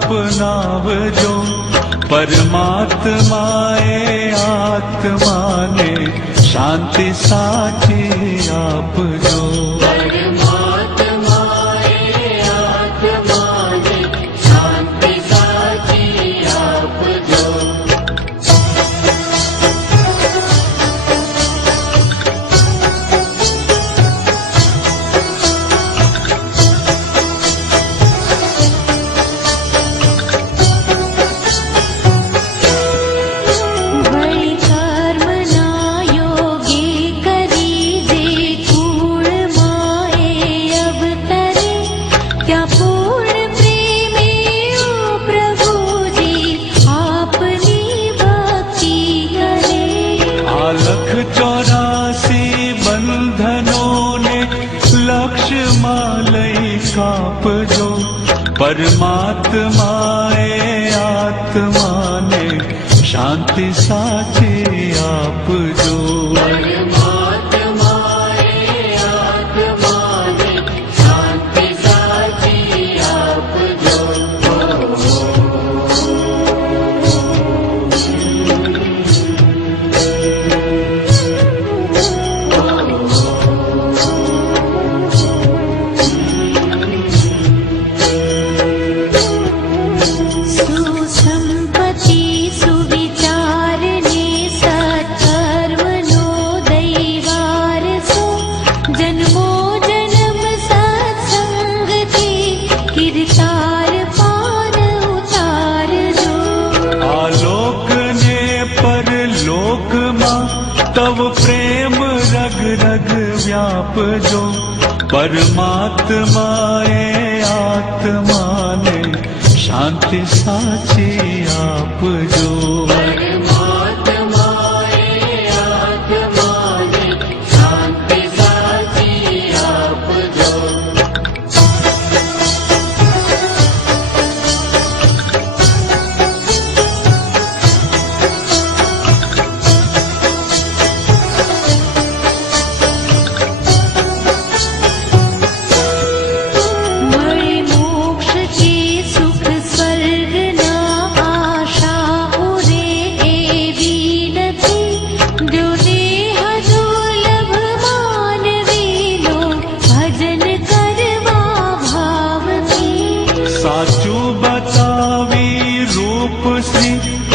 अपनावजो परमात्माए आत्माने शांति साची आपजो। परमात्माए आत्माने शांति साची आपजो। कापजो परमात्माए आत्माने शांति साची आपजो। परमात्माए आत्माने शांति साची आपजो। तव प्रेम रग रग व्यापजो परमात्माए आत्माने शांति साची आपजो। परमात्माए आत्माने शांति साची आपजो।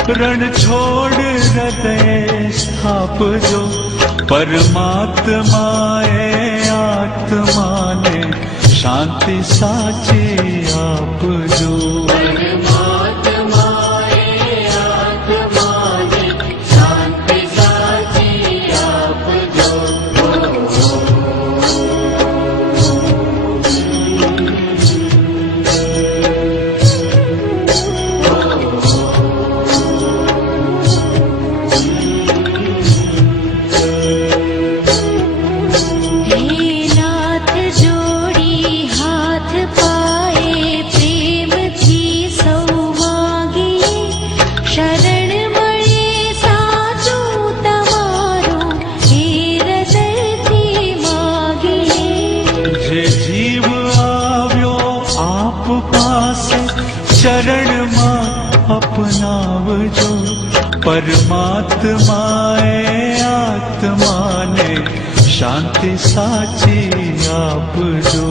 रण छोड़ हृदय स्थापजो परमात्माए आत्माने शांति साची आपजो। परमात्माए आत्माने शांति साची आपजो। शरण मां अपनावजो परमात्माए आत्माने शांति साची आपजो।